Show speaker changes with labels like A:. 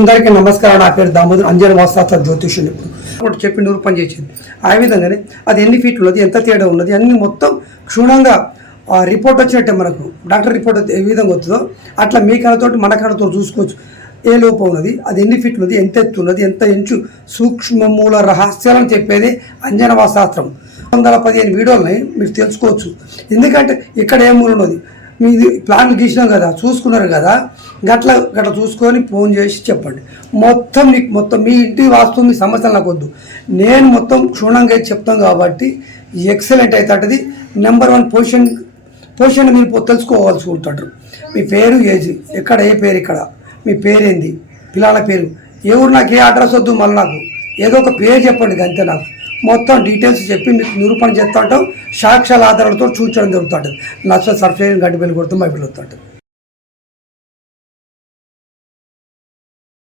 A: అందరికీ నమస్కారం. నా పేరు దామోదర్. అంజన వాస్తాత జ్యోతిష్యం ఇప్పుడు చెప్పి నిరూపణ చేసింది ఆ విధంగానే అది ఎన్ని ఫీట్లు ఉన్నది ఎంత తేడా ఉన్నది అన్ని మొత్తం క్షుణ్ణంగా ఆ రిపోర్ట్ వచ్చినట్టే మనకు. డాక్టర్ రిపోర్ట్ ఏ విధంగా వస్తుందో అట్లా మీ కళతోటి మన కళతో చూసుకోవచ్చు. ఏ లోపం ఉన్నది అది ఎన్ని ఫీట్లు ఉన్నది ఎంత ఎత్తు ఉన్నది ఎంత ఎంచు సూక్ష్మ మూల రహస్యాలను చెప్పేది అంజనవా శాస్త్రం వందల పదిహేను వీడియోలని మీరు తెలుసుకోవచ్చు. ఎందుకంటే ఇక్కడ ఏ మూల ఉన్నది? మీది ప్లాన్ గీసినాం కదా చూసుకున్నారు కదా గట్ల గట్ల చూసుకొని ఫోన్ చేసి చెప్పండి. మొత్తం నీకు మొత్తం మీ ఇంటి వాస్తు మీ సమస్యలు నాకు వద్దు. నేను మొత్తం క్షుణ్ణంగా చెప్తాను కాబట్టి ఎక్సలెంట్ అవుతుంది నెంబర్ వన్ పొజిషన్ పొజిషన్ మీరు తెలుసుకోవాల్సి ఉంటాడు. మీ పేరు ఏజ్ ఎక్కడ ఏ పేరు ఇక్కడ మీ పేరేంది పిల్లల పేరు ఏ ఊరు నాకు ఏ అడ్రస్ వద్దు మళ్ళీ నాకు. ఏదో ఒక పేరు చెప్పండి అంతే నాకు. మొత్తం డీటెయిల్స్ చెప్పి మీకు నిరూపణ చేస్తూ ఉంటాం. సాక్ష్యాల ఆధారాలతో చూపించడం జరుగుతుంటుంది నచ్చ సర్ఫేన్ గడ్డి వెళ్ళి కొడుతూ మా పిల్లలు